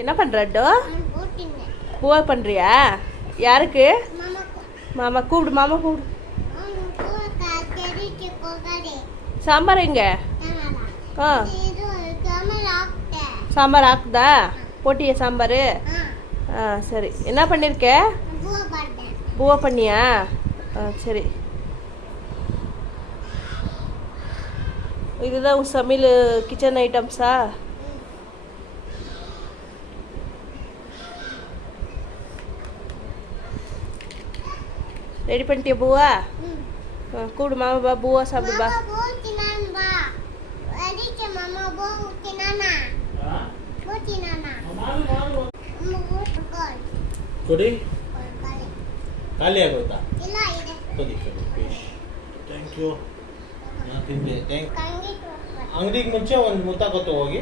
என்ன பண்றடோ? பூவா பண்றியா? யாருக்கு? மாமா கூப்பிடு. மாமா கூப்பிடு. சாம்பார் எங்க? சாம்பார் ஆக்குதா? போட்டியா சாம்பார்? சரி. என்ன பண்ணிருக்க? பூவா பண்ணியா? சரி. இதுதான் உன் சமையல் கிச்சன் ஐட்டம்ஸா? ரெடி பண்ணிட்டியா பூவா? கூப்பிடு மாமா பா, பூவா சாப்பிடு பா. ಕೊಡಿ ಖಾಲಿ ಆಗೋಯ್ತಾ? ಕೊಡಿ ಕೊಡಿ ಫಿಶ್. Thank you. ನಾನು ತಿಂದೆ. ಅಂಗಡಿಗೆ ಮುಂಚೆ ಒಂದು ಮುತ್ತ ಕೊತ್ತು ಹೋಗಿ.